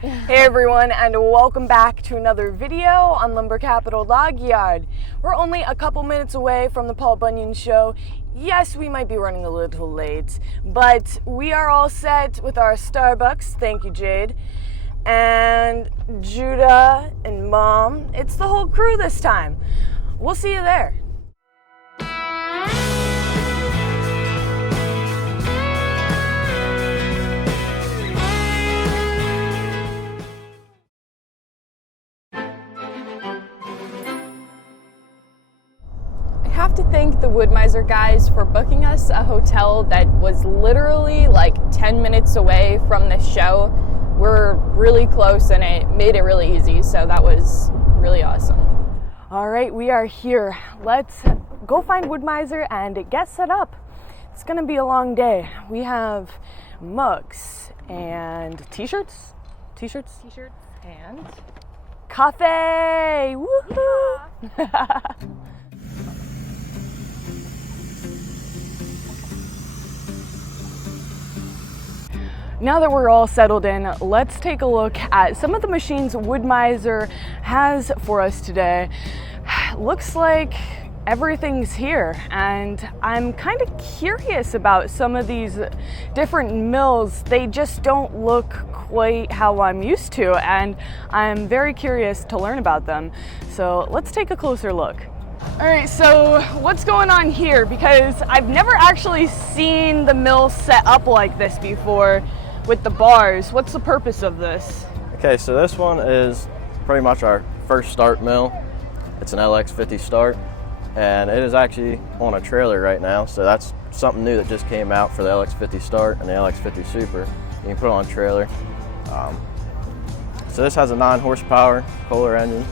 Hey everyone, and welcome back to another video on Lumber Capital Log Yard. We're only a couple minutes away from the Paul Bunyan show. Yes, we might be running a little late, but we are all set with our Starbucks. Thank you, Jade. And Judah and Mom. It's the whole crew this time. We'll see you there. I have to thank the Wood Miser guys for booking us a hotel that was literally like 10 minutes away from the show. We're really close and it made it really easy, so that was really awesome. All right, we are here. Let's go find Wood Miser and get set up. It's gonna be a long day. We have mugs and t-shirts and coffee. Woohoo! Yeah. Now that we're all settled in, let's take a look at some of the machines Wood Miser has for us today. Looks like everything's here, and I'm kind of curious about some of these different mills. They just don't look quite how I'm used to, and I'm very curious to learn about them. So let's take a closer look. All right, so what's going on here? Because I've never actually seen the mill set up like this before with the bars. What's the purpose of this? Okay, so this one is pretty much our first start mill. It's an LX50 start, and it is actually on a trailer right now, so that's something new that just came out for the LX50 start and the LX50 Super. You can put it on a trailer. So this has a 9 horsepower Kohler engine,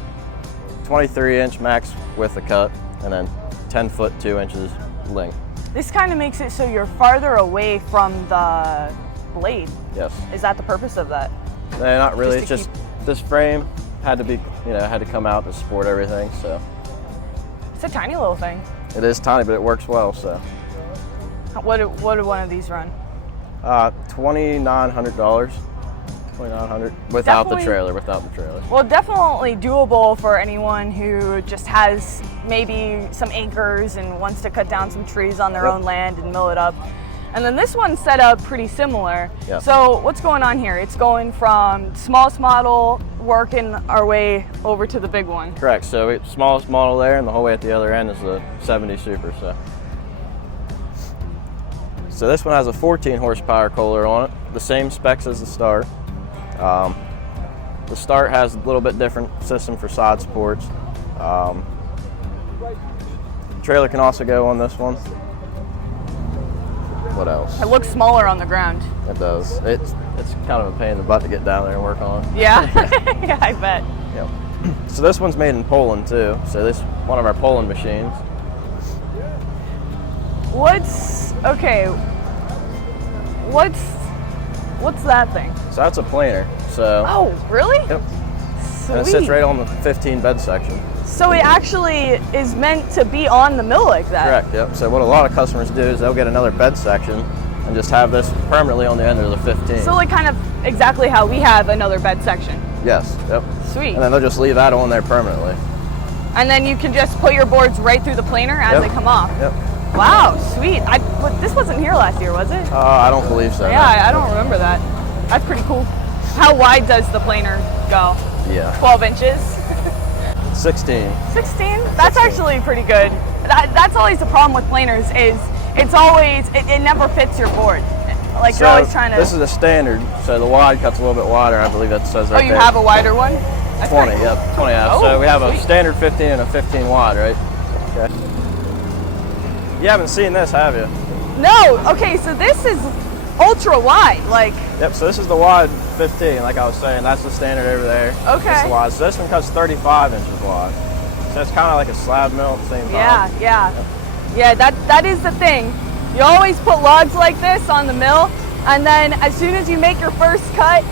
23-inch max width the cut, and then 10 foot 2 inches length. This kind of makes it so you're farther away from the blade. Yes. Is that the purpose of that? No, not really. It's just this frame had to be, had to come out to support everything. So it's a tiny little thing. It is tiny, but it works well. So what do one of these run? $2,900. $2,900 without the trailer. Well, definitely doable for anyone who just has maybe some acres and wants to cut down some trees on their own land and mill it up. And then this one's set up pretty similar. Yep. So what's going on here? It's going from smallest model, working our way over to the big one. Correct. So smallest model there, and the whole way at the other end is the 70 Super. So this one has a 14 horsepower Kohler on it, the same specs as the start. The start has a little bit different system for side supports. Trailer can also go on this one. What else? It looks smaller on the ground. It does. It's kind of a pain in the butt to get down there and work on. Yeah, yeah, I bet. Yep. So this one's made in Poland too. So this one of our Poland machines. What's that thing? So that's a planer. So. Oh, really? Yep. Sweet. And it sits right on the 15 bed section. So it actually is meant to be on the mill like that? Correct, yep. So what a lot of customers do is they'll get another bed section and just have this permanently on the end of the 15. So like kind of exactly how we have another bed section? Yes, yep. Sweet. And then they'll just leave that on there permanently. And then you can just put your boards right through the planer as they come off? Yep. Wow, sweet. But this wasn't here last year, was it? I don't believe so. Yeah, I don't remember that. That's pretty cool. How wide does the planer go? Yeah. 12 inches? 16. 16? That's actually pretty good. That's always the problem with planers is it's always, it never fits your board. Like So you're always trying to... This is a standard, so the wide cut's a little bit wider. I believe that says right you there. have a wider one? That's 20, pretty cool. yep, 20 half. Oh, so we have sweet. a standard 15 and a 15 wide, right? Okay. You haven't seen this, have you? No, okay, so this is ultra wide, like... Yep, so this is the wide 15, like I was saying. That's the standard over there. Okay. That's the wide. So this one cuts 35 inches wide. So it's kind of like a slab mill at the same time. Yeah. Yeah, that is the thing. You always put logs like this on the mill, and then as soon as you make your first cut,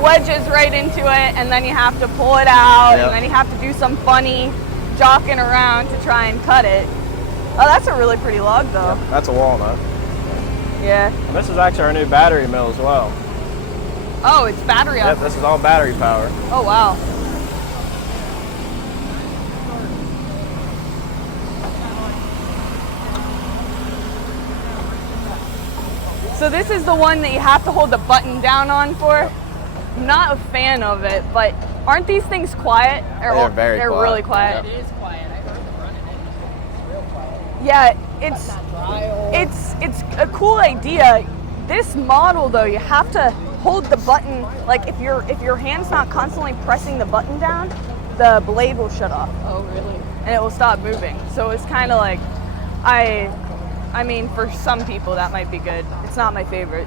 wedges right into it, and then you have to pull it out, and then you have to do some funny jocking around to try and cut it. Oh, that's a really pretty log though. Yep, that's a walnut. Yeah. And this is actually our new battery mill as well. Oh, it's battery Yep, operated. this is all battery power. Oh, wow. So this is the one that you have to hold the button down on for? I'm not a fan of it, but aren't these things quiet? They're very They're quiet. really quiet. Yep. It is quiet. I heard them running it. It's real quiet. Yeah, it's a cool idea. This model though, you have to hold the button, like if your hand's not constantly pressing the button down, the blade will shut off. Oh, really? And it will stop moving. So it's kind of like, I mean, for some people that might be good. It's not my favorite.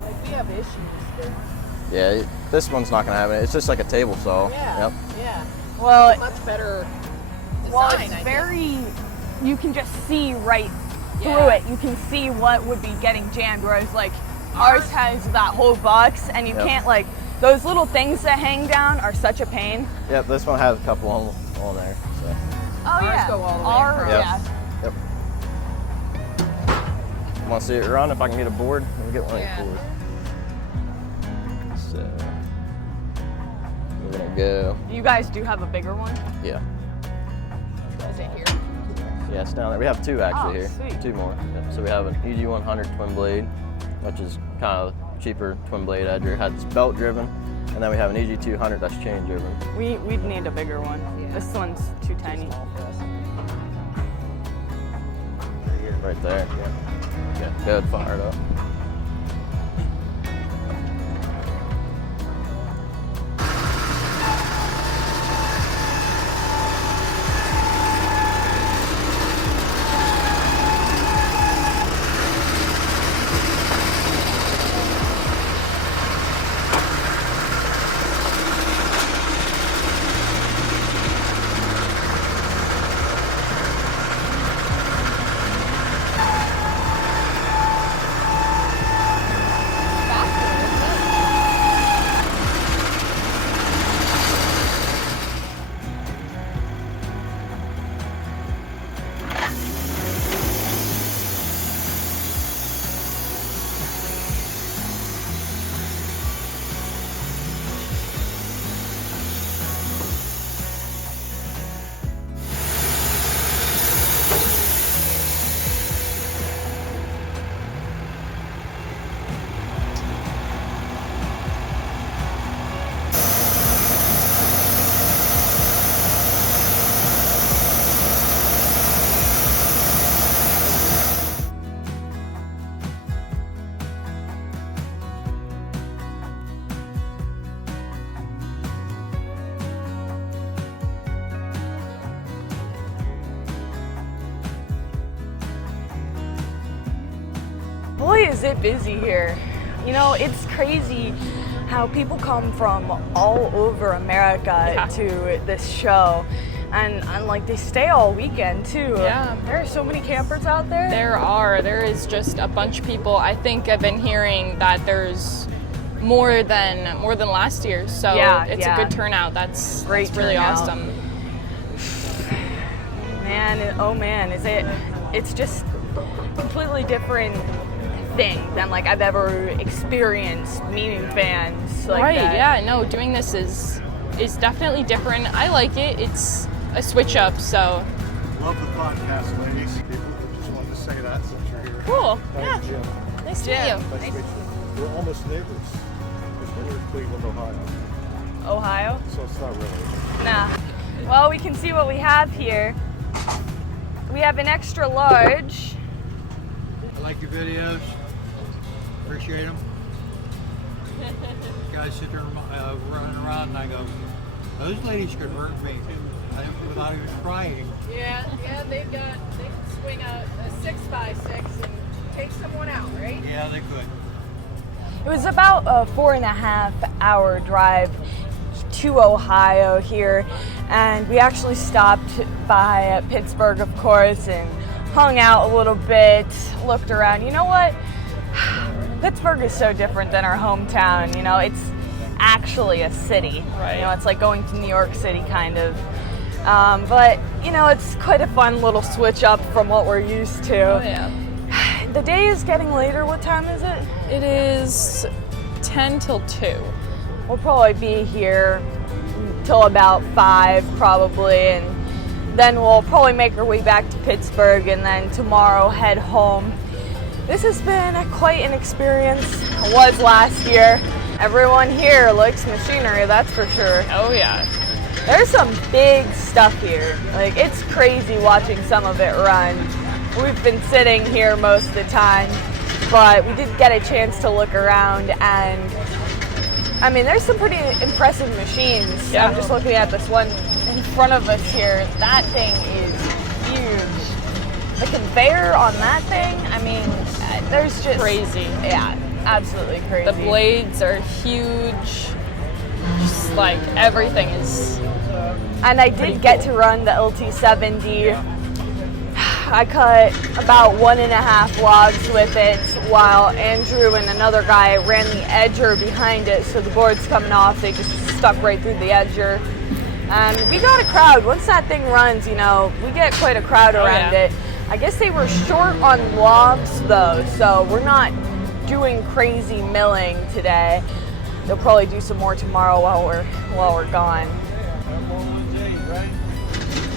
Like, we have issues, but Yeah, this one's not gonna have it. It's just like a table saw. yeah. Yep. Yeah. Well, Much better design, well, I it's think. very, you can just see right through Yeah. it. You can see what would be getting jammed, whereas like ours has that whole box and you Yep. can't like, those little things that hang down are such a pain. Yep, this one has a couple on there. So. Oh Ours yeah. go all the way Our- across. Yep. yeah. Want to see it run? If I can get a board, we'll get one of Yeah. the board. So we're gonna go. You guys do have a bigger one? Yeah. Is it here? Yeah, it's down there. We have two actually Oh, here. sweet. Two more. Yep. So we have an EG100 twin blade, which is kind of cheaper twin blade edger. It has belt driven, and then we have an EG200 that's chain driven. We'd need a bigger one. Yeah. This one's too tiny. Right there. Yeah. Good. Fire it up. Boy, is it busy here. You know, it's crazy how people come from all over America to this show. And like they stay all weekend too. Yeah. There are so many campers out there. There is just a bunch of people. I think I've been hearing that there's more than last year. So Yeah, it's yeah. a good turnout. That's Great really turnout. awesome. Man, oh man, it's just completely different thing than like I've ever experienced meeting fans like right, that. yeah, no, doing this is definitely different. I like it. It's a switch up, so Love the podcast, ladies. People just wanted to say that since you're here. cool. Thanks, Yeah. Jim. Nice to Jim. meet you. Nice to meet you. We're almost neighbors. We're in Cleveland, Ohio. Ohio? So it's not really. Nah. Well, we can see what we have here. We have an extra large. I like your videos. Appreciate them. Guys sit there running around, and I go, those ladies could hurt me without even trying. Yeah, they can swing a 6x6 and take someone out, right? Yeah, they could. It was about a 4.5 hour drive to Ohio here, and we actually stopped by Pittsburgh, of course, and hung out a little bit, looked around. You know what? Pittsburgh is so different than our hometown. You know, it's actually a city. Right. You know, it's like going to New York City, kind of. But you know, it's quite a fun little switch up from what we're used to. Oh yeah. the day is getting later. What time is it? It is 10 till 2. We'll probably be here till about 5 probably, and then we'll probably make our way back to Pittsburgh and then tomorrow head home. This has been quite an experience. It was last year. Everyone here likes machinery, that's for sure. Oh yeah. There's some big stuff here. Like, it's crazy watching some of it run. We've been sitting here most of the time, but we did get a chance to look around, and I mean, there's some pretty impressive machines. Yeah. I'm just looking at this one in front of us here. That thing is huge. The conveyor on that thing, I mean, there's just... Crazy. Yeah, absolutely crazy. The blades are huge. Just like everything is... And I did get to run the LT70. I cut about 1.5 logs with it while Andrew and another guy ran the edger behind it, so the board's coming off, they just stuck right through the edger. And we got a crowd. Once that thing runs, you know, we get quite a crowd around it. I guess they were short on logs though, so we're not doing crazy milling today. They'll probably do some more tomorrow while we're gone.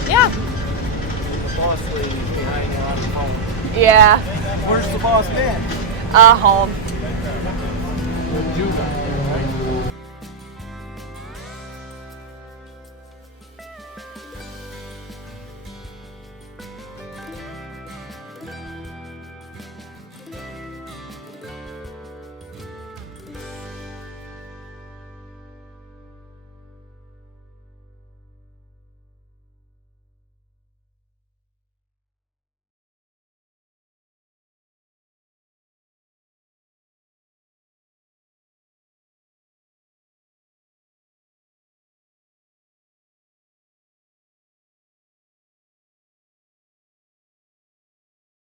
Yeah. The boss lady's behind you on the phone. Yeah. Where's the boss been? Home. What did you do?